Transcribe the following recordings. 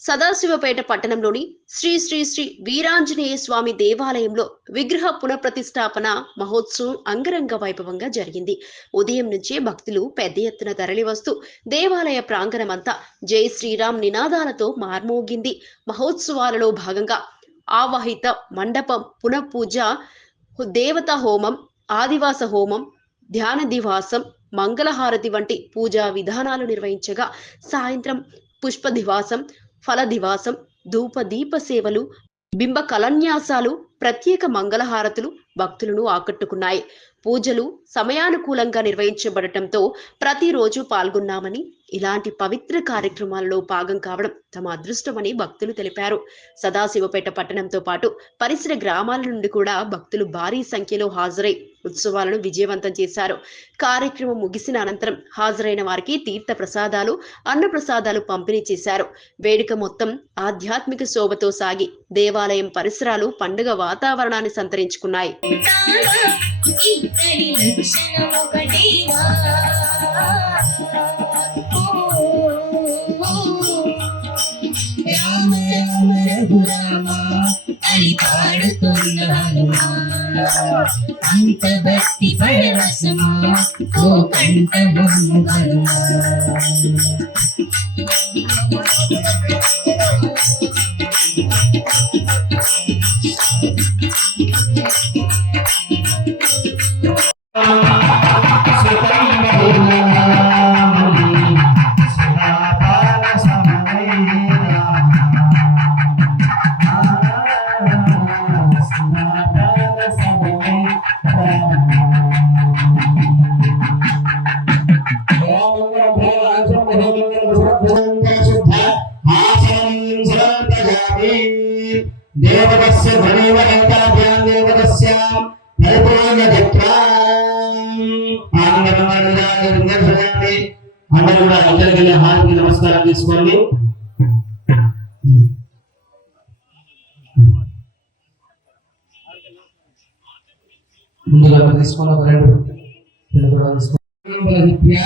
సదాశివపేట పట్టణంలోని శ్రీ శ్రీ శ్రీ వీరాంజనేయ స్వామి దేవాలయంలో విగ్రహ పునఃప్రతిష్టాపన మహోత్సవం అంగరంగ వైభవంగా జరిగింది. ఉదయం నుంచే భక్తులు పెద్ద ఎత్తున తరలివస్తూ దేవాలయ ప్రాంగణమంతా జై శ్రీరామ్ నినాదాలతో మార్మోగింది. మహోత్సవాలలో భాగంగా ఆవాహిత మండపం పునఃపూజ దేవతా హోమం ఆదివాస హోమం ధ్యాన దివాసం మంగళహారతి వంటి పూజా విధానాలు నిర్వహించగా సాయంత్రం పుష్ప దివాసం ఫలదివాసం ధూపదీప ధూప దీప సేవలు బింబ కలన్యాసాలు ప్రత్యేక మంగళహారతులు భక్తులను ఆకట్టుకున్నాయి. పూజలు సమయానుకూలంగా నిర్వహించబడటంతో ప్రతిరోజు పాల్గొన్నామని ఇలాంటి పవిత్ర కార్యక్రమాలలో భాగం కావడం తమ అదృష్టమని భక్తులు తెలిపారు. సదాశివపేట పట్టణంతో పాటు పరిసర గ్రామాల నుండి కూడా భక్తులు భారీ సంఖ్యలో హాజరై ఉత్సవాలను విజయవంతం చేశారు. కార్యక్రమం ముగిసిన అనంతరం హాజరైన వారికి తీర్థ ప్రసాదాలు అన్న ప్రసాదాలు పంపిణీ చేశారు. వేడుక మొత్తం ఆధ్యాత్మిక శోభతో సాగి దేవాలయం పరిసరాలు పండుగ వాతావరణాన్ని సంతరించుకున్నాయి. రామ రామ అంత భక్తి పరవశమా ఓ కంఠము కరుమా దేవతస్య ధనేవ ఏకాభ్యాం దేవతస్య పరిపూర్ణచక్రాం ఆనందరమానందాన్ని అందరూ కూడా అందరికీ హారతి నమస్కారం తీసుకోండి. ముందుగా తీసుకోవాలి ఒక రెండు. రెండు కూడా తీసుకోండి.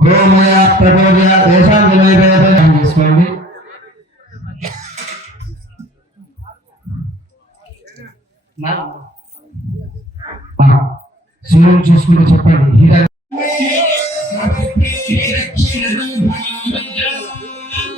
గోమయ ప్రబోధ దేశాంతి నైవేద్యం తీసుకోండి శివుని చూసుకుంటూ చెప్పండి హీరా